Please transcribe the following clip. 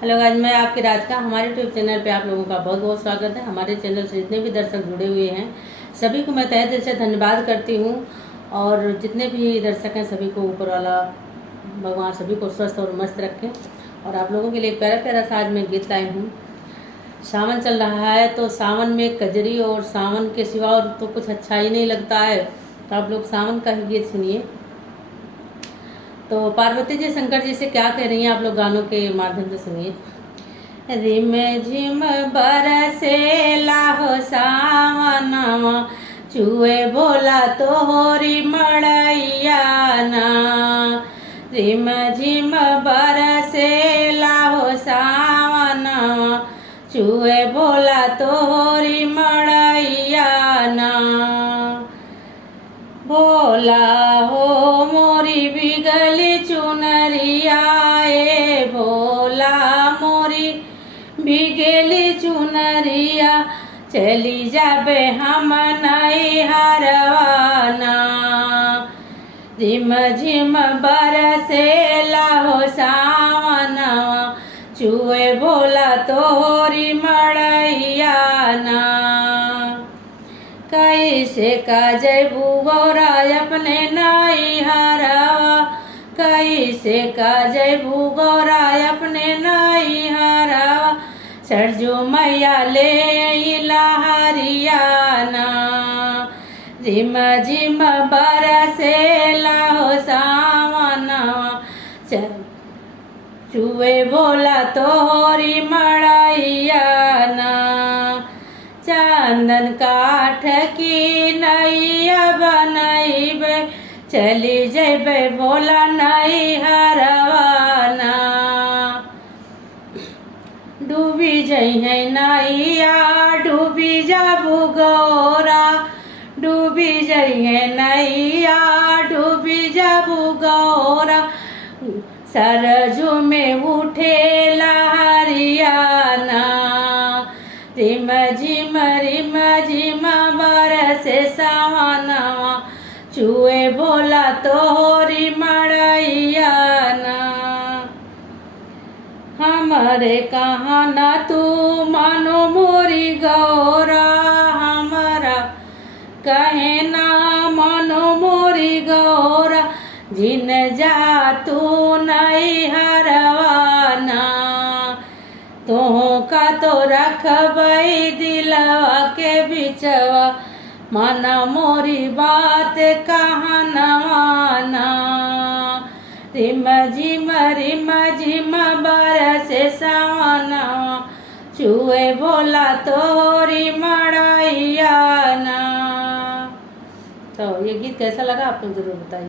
Hello guys, मैं आपकी राधिका। हमारे यूट्यूब चैनल पे आप लोगों का बहुत बहुत स्वागत है। हमारे चैनल से जितने भी दर्शक जुड़े हुए हैं सभी को मैं तहे दिल से धन्यवाद करती हूँ। और जितने भी दर्शक हैं सभी को ऊपर वाला भगवान सभी को स्वस्थ और मस्त रखें। और आप लोगों के लिए एक प्यारा प्यारा सा आज मैं गीत लाई हूँ। सावन चल रहा है तो सावन में कजरी और सावन के सिवा और तो कुछ अच्छा ही नहीं लगता है। तो आप लोग सावन का ही गीत सुनिए। तो पार्वती जी शंकर जी से क्या कह रही हैं आप लोग गानों के माध्यम से सुनिए। रिम झिम बरसे लाहो सावनवा, चुए बोला तोहरी मड़ैया ना। रिम झिम बरसे लाहो सावनवा, चुए बोला तोहरी मड़ैया ना। भोला हो मोरी बिगली चुनरिया, ए भोला मोरी बिगली चुनरिया, चली जाबे हम नहीं हरवाना। रिम झिम बरसे लाहो सावनवा, चुए भोला तोहरी मड़ैया ना। कैसे का जयबू गौरा अपने नाई हरावा, कैसे का जयबू गौरा अपने नाई हरावा। सरजू मैया ले इला हरियाना। रिम झिम बरसे लाहो सावनवा, चुए बोला तोहरी मड़ैया ना। चंदन काठ की नैया बनैबे, चली जैबे भोला नहीं हरवाना। डूबी जइहे नैया डूबी जाबू गौरा, डूबी जइहे नैया डूबी जाबू गौरा। सरजू में उठे लहरियाना। रिम झिम बरसे सावनवा, चुए बोला तोहरी मड़ैया ना। हमरे कहाना तू मानो मोरी गौरा, हमारा कहे ना मानो मोरी गौरा। जिन जा तू नहीं हरवाना, तोह का तो रखबई दिलवा के बिचवा, माना मोरी बात कहनवाना। रिम झिम बरसे सावनवा, चुए भोला तोहरी मड़ैया ना। तो ये गीत कैसा लगा आप लोग जरूर बताइए।